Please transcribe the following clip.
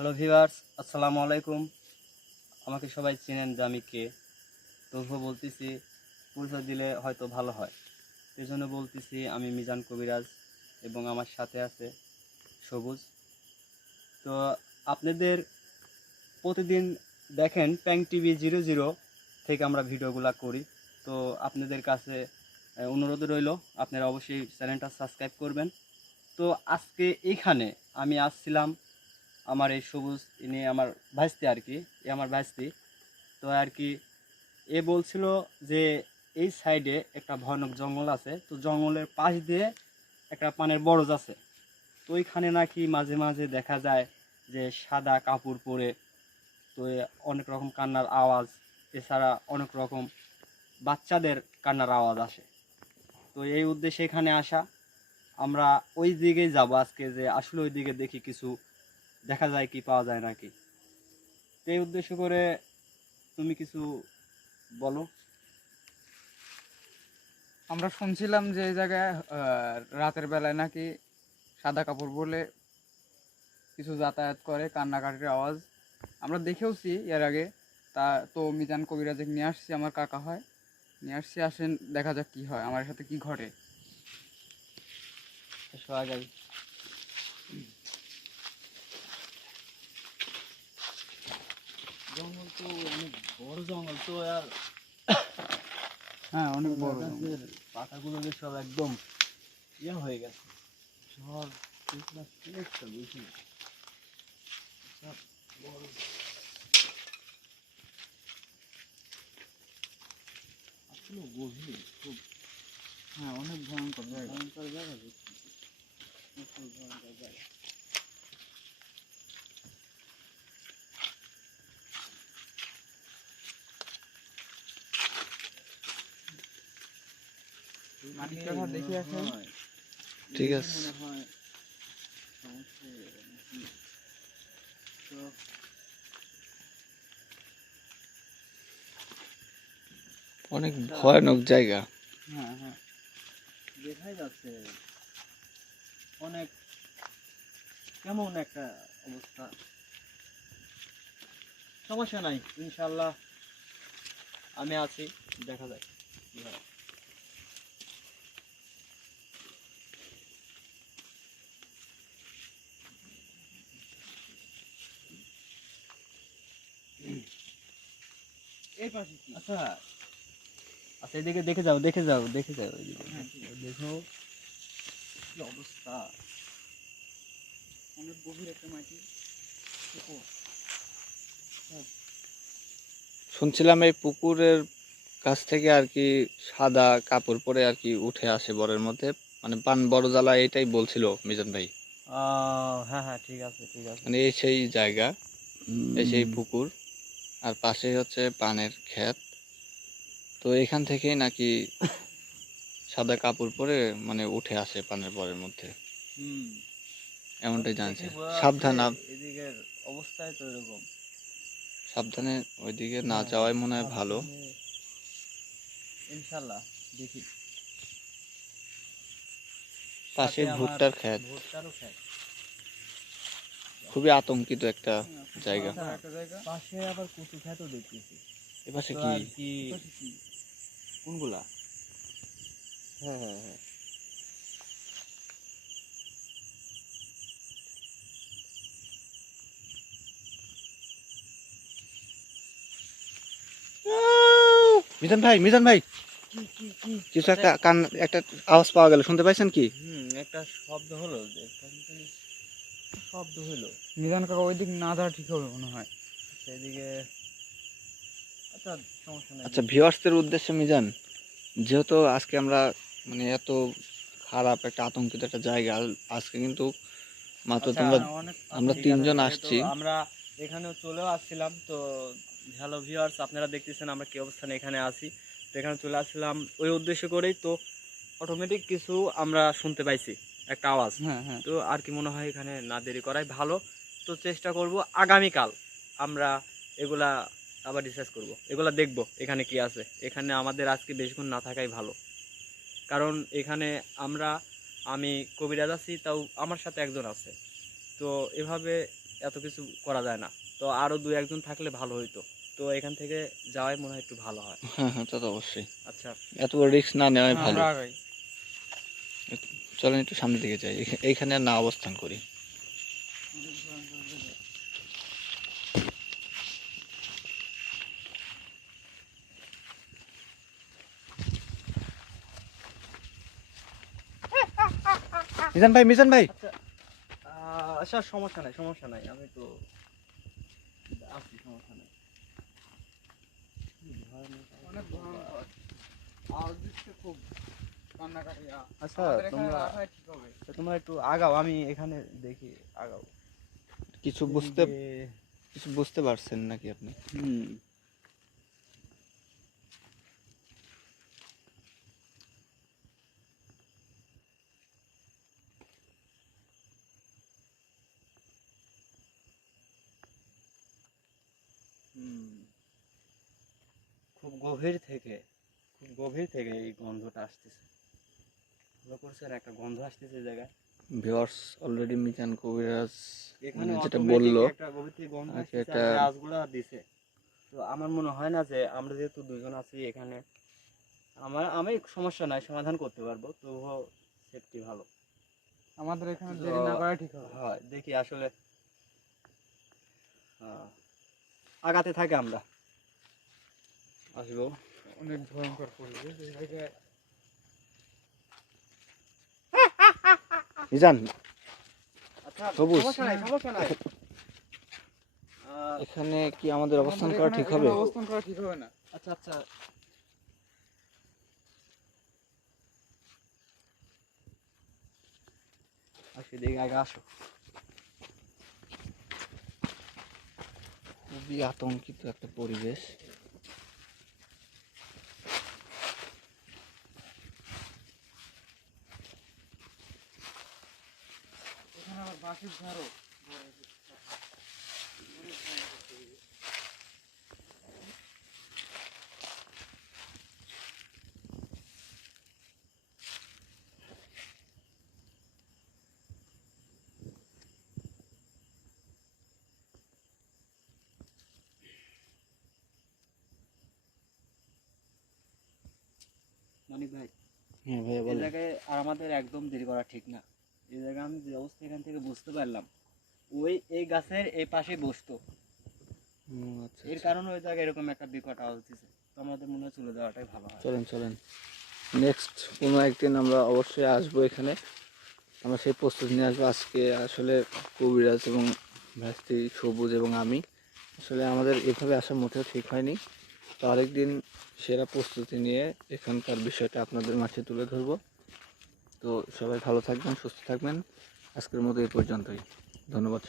Hello viewers আসসালামু আলাইকুম আমাকে সবাই চেনেন যে আমি কে। তবুও বলতেছি পরিচয় দিলে হয়তো ভালো হয়। জন্য বলতেছি, আমি মিজান কবিরাজ এবং আমার সাথে আছে সবুজ। তো আপনাদের প্রতিদিন দেখেন প্যাং টিভি জিরো জিরো থেকে আমরা ভিডিওগুলো করি। তো আপনাদের কাছে অনুরোধ রইল, আপনারা অবশ্যই চ্যানেলটা সাবস্ক্রাইব করবেন। তো আজকে এইখানে আমি আসছিলাম আমার এই সবুজ, ইনি আমার ভাইস্তি আর কি, এ আমার ভাইস্তি। তো আর কি, এ বলছিল যে এই সাইডে একটা ভয়ানক জঙ্গল আছে, তো জঙ্গলের পাশ দিয়ে একটা পানের বরজ আছে। তো ওইখানে নাকি মাঝে মাঝে দেখা যায় যে সাদা কাপড় পরে, তো অনেক রকম কান্নার আওয়াজ, এছাড়া অনেক রকম বাচ্চাদের কান্নার আওয়াজ আসে। তো এই উদ্দেশ্যে এখানে আসা। আমরা ওই দিকেই যাব আজকে যে আসলে ওই দিকে দেখি কিছু দেখা যায় কি পাওয়া যায় নাকি এই উদ্দেশ্য করে তুমি কিছু বলো। আমরা শুনছিলাম যে এই জায়গায় রাতের বেলায় নাকি সাদা কাপড় বলে কিছু যাতায়াত করে কান্নাকাটির আওয়াজ। আমরা দেখেওছি এর আগে। তা তো মিজান কবিরাজে নিয়ে আসছি আমার কাকা হয়। নিয়ে আসছি আসেন দেখা যাক কি হয় আমার সাথে কি ঘটে। এসো আগাই জঙ্গল তো অনেক বড় জঙ্গল তো আর হ্যাঁ অনেক বড় জঙ্গল। পাতাগুলো যে সব একদম ইয়ে হয়ে গেছে। সব বেশি সব বড় আসলে গভীর খুব হ্যাঁ অনেক ভয়ঙ্কর জায়গা। ভয়ঙ্কর জায়গা ভয়ঙ্কর জায়গা। দেখে। ঠিক আছে। অনেক ভয়ানক জায়গা। হ্যাঁ হ্যাঁ। দেখাই যাচ্ছে অনেক কেমন একটা অবস্থা। সমস্যা নাই ইনশাল্লাহ। আমি আছি দেখা যায় এই পাশে আচ্ছা। আচ্ছা এদিকে দেখে যাও দেখে যাও দেখে যাও এদিকে হ্যাঁ, দেখো। কি অবস্থা? অনেক গভীর একটা মাটি। শুনছিলাম এই পুকুরের কাছ থেকে আর কি সাদা কাপড় পরে আর কি উঠে আসে বরের মধ্যে। মানে পান বড় জ্বালা এটাই বলছিল মিজান ভাই। আহ, হ্যাঁ হ্যাঁ ঠিক আছে ঠিক আছে। মানে এই সেই জায়গা এই সেই পুকুর। আর পাশে হচ্ছে পানের ক্ষেত। তো এখান থেকেই নাকি সাদা কাপড় পরে মানে উঠে আসে পানের বরের মধ্যে। এমনটাই জানছে। সাবধান এদিকের অবস্থায় তো এরকম। সাবধানে ওইদিকে না হ্যাঁ, যাওয়াই মনে হয় ভালো। ইনশাল্লাহ দেখি। পাশে ভুট্টার ক্ষেত। ভুট্টারও ক্ষেত। খুবই আতঙ্কিত একটা জায়গা। একটা জায়গা পাশে আবার কচু ক্ষেতও দেখতেছি। এপাশে কি? কোনগুলা? হ্যাঁ হ্যাঁ হ্যাঁ। মিজান ভাই মিজান ভাই। কিছু একটা কান একটা আওয়াজ পাওয়া গেল শুনতে পাইছেন কি? হুম একটা শব্দ হলো শব্দ হলো মিজান কাকা ওই দিক না যাওয়া ঠিক হবে মনে হয়। সেদিকে আচ্ছা সমস্যা নাই। আচ্ছা ভিউয়ার্সদের উদ্দেশ্যে মিজান যেহেতু আজকে আমরা মানে এত খারাপ একটা আতঙ্কিত একটা জায়গা আজকে কিন্তু মাত্র আচ্ছা, তোমরা আমরা তিনজন আসছি। আমরা এখানেও চলেও আসছিলাম তো হ্যালো ভিউয়ার্স আপনারা দেখতেছেন আমরা কি অবস্থানে এখানে আছি। তো এখানে চলে আসছিলাম ওই উদ্দেশ্য করেই তো অটোমেটিক কিছু আমরা শুনতে পাইছি। একটা আওয়াজ। হ্যাঁ হ্যাঁ। তো আর কি মনে হয় এখানে না দেরি করাই ভালো। তো চেষ্টা করব আগামীকাল আমরা এগুলা আবার রিসার্চ করব। এগুলা দেখব এখানে কি আছে। এখানে আমাদের আজকে বেশিক্ষণ না থাকাই ভালো। কারণ এখানে আমরা আমি কবিরাজ আছি তাও আমার সাথে একজন আছে। তো এভাবে এত কিছু করা যায় না। তো আরও দু একজন থাকলে ভালো হইতো। তো এখান থেকে যাওয়াই মনে হয় একটু ভালো হয়। হ্যাঁ হ্যাঁ তা তো অবশ্যই। আচ্ছা। এত রিস্ক না নেওয়াই ভালো। চলেন একটু সামনের দিকে যাই। এইখানে না অবস্থান করি। মিজান ভাই মিজান ভাই। আচ্ছা আচ্ছা সমস্যা নাই সমস্যা নাই। আমি তো আছি, সমস্যা নাই। অনেক ভয়ঙ্কর। আওয়াজ খুব। আচ্ছা এখানে তোমরা হবে। তোমরা একটু আগাও আমি এখানে দেখি আগাও। কিছু বুঝতে কিছু বুঝতে পারছেন নাকি আপনি? হুম। খুব গভীর থেকে খুব গভীর থেকে এই গন্ধটা আসতেছে। ভালো একটা গন্ধ আসতেছে জায়গায়। ভিউয়ার্স অলরেডি মিজান কবিরাজ যেটা বলল একটা গভীর থেকে গন্ধ আর কি আসতেছে, একটা- আর গাছগুলা দিছে। তো আমার মনে হয় না যে আমরা যেহেতু দুজন আছি এখানে আমার আমি সমস্যা নাই সমাধান করতে পারব তবুও সেফটি ভালো। আমাদের এখানে দেরি না ঠিক হবে। হয় দেখি আসলে হ্যাঁ, আগাতে থাকে আমরা। আসব। অনেক ভয়ঙ্কর পরিবেশ এই জায়গায় মিজান আচ্ছা সবুজ। এখানে কি আমাদের অবস্থান করা ঠিক হবে? অবস্থান করা ঠিক হবে না। আচ্ছা আচ্ছা। আগে আসো। খুবই আতঙ্কিত একটা পরিবেশ। মানিক ভাই হ্যাঁ ভাইয়া এই বলেন। জায়গায় আর আমাদের একদম দেরি করা ঠিক না। এই জায়গায় আমি যে অবস্থা এখান থেকে বুঝতে পারলাম। ওই এই গাছের এই পাশে বসতো। আচ্ছা, এর আচ্ছা। কারণে ওই জায়গায় এরকম একটা বিকট আওয়াজ দিছে তো আমাদের মনে হয় চলে যাওয়াটাই ভালো চলেন চলেন। নেক্সট কোনো একদিন আমরা অবশ্যই আসব এখানে। আমরা সেই প্রস্তুতি নিয়ে আসব। আজকে আসলে কবিরাজ এবং ভাস্তি সবুজ এবং আমি। আসলে আমাদের এভাবে আসা মোটেও ঠিক হয়নি। তো আরেকদিন সেরা প্রস্তুতি নিয়ে এখানকার বিষয়টা আপনাদের মাঝে তুলে ধরবো। তো সবাই ভালো থাকবেন সুস্থ থাকবেন। আজকের মতো এই পর্যন্তই। ধন্যবাদ